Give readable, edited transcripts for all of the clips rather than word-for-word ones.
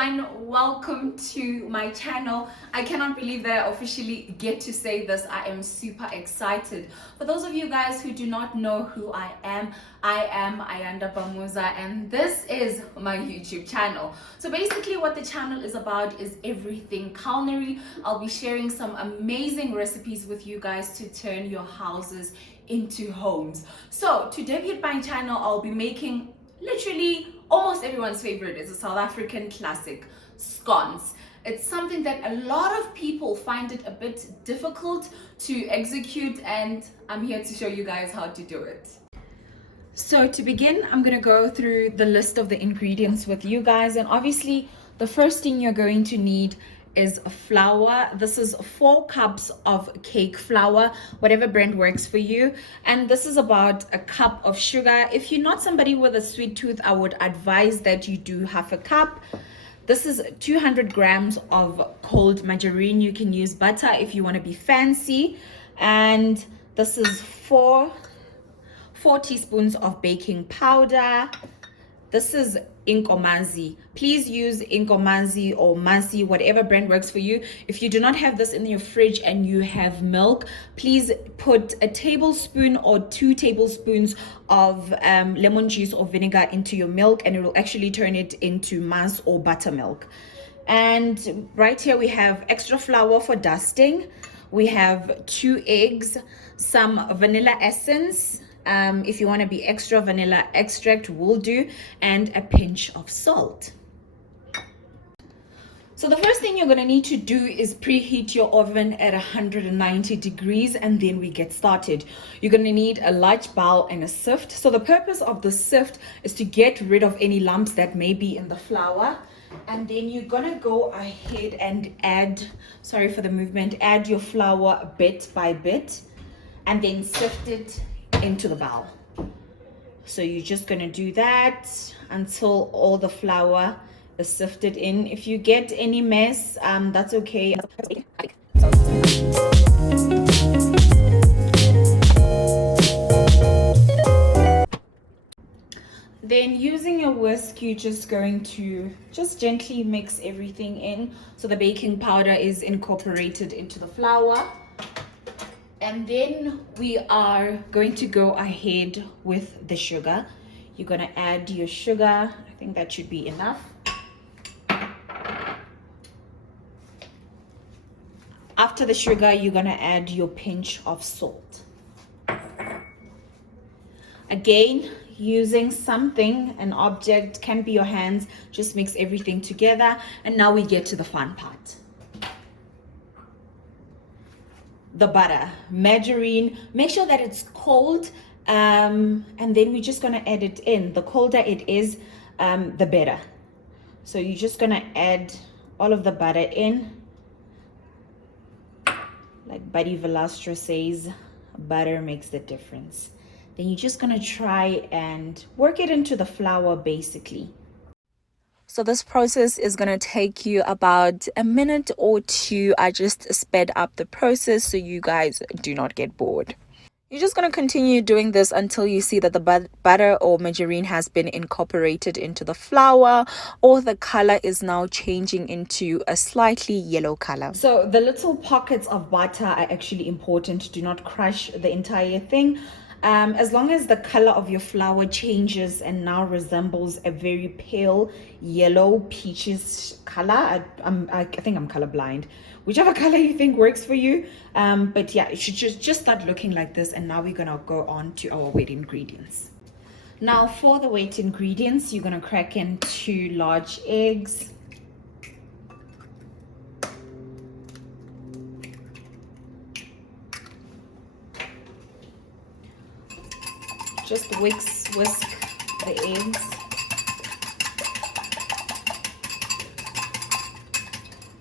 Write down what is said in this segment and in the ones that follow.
everyone, welcome to my channel. I cannot believe that I officially get to say this. I am super excited. For those of you guys who do not know who I am Ayanda Bamuza, and this is my YouTube channel. So basically what the channel is about is everything culinary. I'll be sharing some amazing recipes with you guys to turn your houses into homes. So to debut my channel, I'll be making literally almost everyone's favorite. Is a South African classic, scones. It's something that a lot of people find it a bit difficult to execute, and I'm here to show you guys how to do it. So to begin, I'm going to go through the list of the ingredients with you guys, and obviously the first thing you're going to need is flour. This is 4 cups of cake flour, whatever brand works for you, and this is about a cup of sugar. If you're not somebody with a sweet tooth, I would advise that you do half a cup. This is 200 grams of cold margarine. You can use butter if you want to be fancy, and this is 4 teaspoons of baking powder. This is inkomanzi. Please use inkomanzi or masi, whatever brand works for you. If you do not have this in your fridge and you have milk, please put a tablespoon or 2 tablespoons of lemon juice or vinegar into your milk, and it will actually turn it into mas or buttermilk. And right here we have extra flour for dusting. We have 2 eggs, some vanilla essence, if you want to be extra, vanilla extract will do, and a pinch of salt. So the first thing you're going to need to do is preheat your oven at 190 degrees, and then we get started. You're going to need a large bowl and a sift. So the purpose of the sift is to get rid of any lumps that may be in the flour. And then you're going to go ahead and add, sorry for the movement, add your flour bit by bit, and then sift it into the bowl. So you're just going to do that until all the flour is sifted in. If you get any mess, that's okay. Then using your whisk, you're just going to just gently mix everything in so the baking powder is incorporated into the flour. And then we are going to go ahead with the sugar. You're going to add your sugar. I think that should be enough. After the sugar, you're going to add your pinch of salt. Again, using something, an object, can be your hands, just mix everything together. And now we get to the fun part. The butter, margarine, make sure that it's cold, and then we're just going to add it in. The colder it is, the better. So you're just going to add all of the butter in. Like Buddy Velastra says, butter makes the difference. Then you're just going to try and work it into the flour basically. So this process is going to take you about a minute or 2. I just sped up the process so you guys do not get bored. You're just going to continue doing this until you see that the butter or margarine has been incorporated into the flour, or the color is now changing into a slightly yellow color. So the little pockets of butter are actually important. Do not crush the entire thing. As long as the color of your flour changes and now resembles a very pale yellow peaches color, I think I'm colorblind, whichever color you think works for you, but yeah, it should just start looking like this. And now we're gonna go on to our wet ingredients. Now for the wet ingredients, you're gonna crack in 2 large eggs, just whisk the eggs,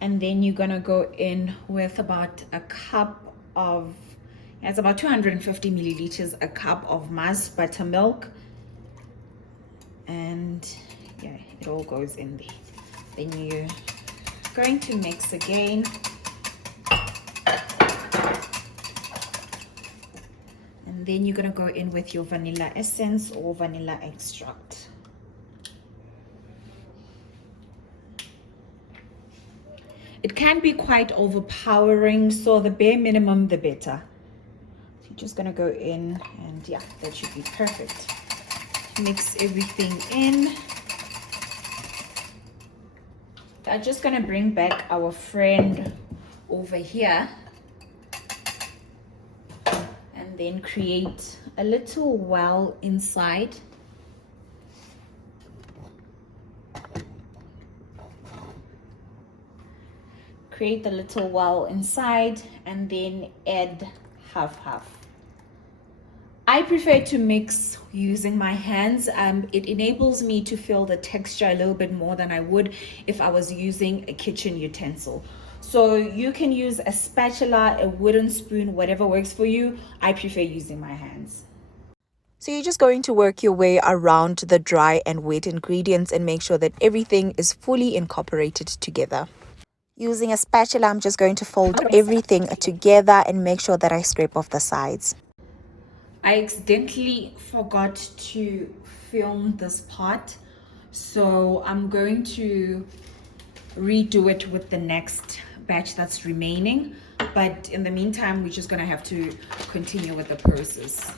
and then you're gonna go in with about a cup of, it's about 250 milliliters, a cup of mas buttermilk, and yeah, it all goes in there. Then you're going to mix again. And then you're going to go in with your vanilla essence or vanilla extract. It can be quite overpowering, so the bare minimum, the better. So you're just gonna go in and yeah, that should be perfect. Mix everything in. I'm just gonna bring back our friend over here and then create a little well inside. Create a little well inside and then add half. I prefer to mix using my hands. It enables me to feel the texture a little bit more than I would if I was using a kitchen utensil. So you can use a spatula, a wooden spoon, whatever works for you. I prefer using my hands. So you're just going to work your way around the dry and wet ingredients and make sure that everything is fully incorporated together. Using a spatula, I'm just going to fold everything together and make sure that I scrape off the sides. I accidentally forgot to film this part, so I'm going to redo it with the next batch that's remaining. But in the meantime, we're just gonna have to continue with the process.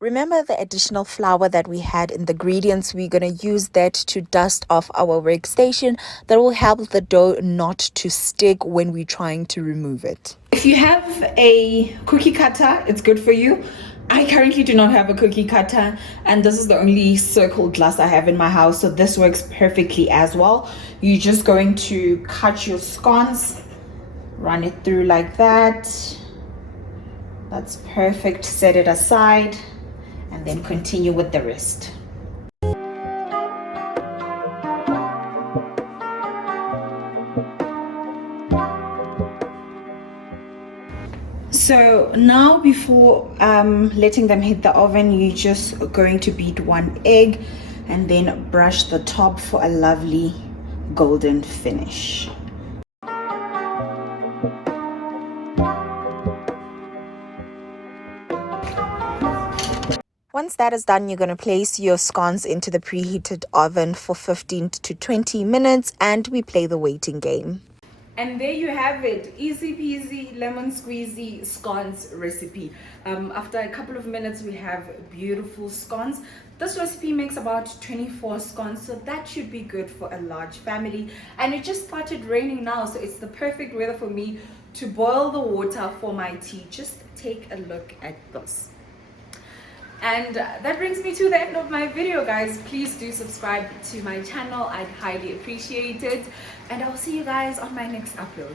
Remember the additional flour that we had in the ingredients? We're going to use that to dust off our workstation. That will help the dough not to stick when we're trying to remove it. If you have a cookie cutter, it's good for you. I currently do not have a cookie cutter, and this is the only circle glass I have in my house, so this works perfectly as well. You're just going to cut your scones, run it through like that. That's perfect. Set it aside and then continue with the rest. So now before letting them hit the oven, you're just going to beat 1 egg and then brush the top for a lovely golden finish. Once that is done, you're going to place your scones into the preheated oven for 15 to 20 minutes and we play the waiting game. And there you have it, easy peasy lemon squeezy scones recipe. After a couple of minutes, we have beautiful scones. This recipe makes about 24 scones, so that should be good for a large family. And it just started raining now, so it's the perfect weather for me to boil the water for my tea. Just take a look at this. And that brings me to the end of my video, guys. Please do subscribe to my channel. I'd highly appreciate it. And I'll see you guys on my next upload.